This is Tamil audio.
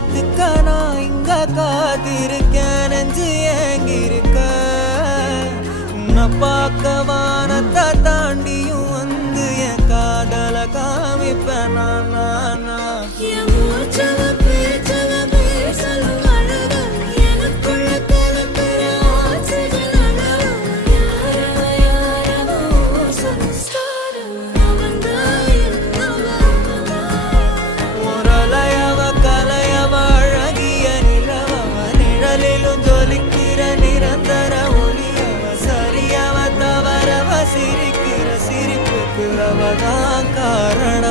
காத்துக்க நான் இங்க காத்திருக்கேன் நெஞ்சு ஏங்கிருக்க உன்னை பார்க்க வானத்தை தாண்டியும் வந்து என் காதல காமிப்பேன் நான் சிரிக்கிற சிரிப்புக்கு அவதான் காரணம்.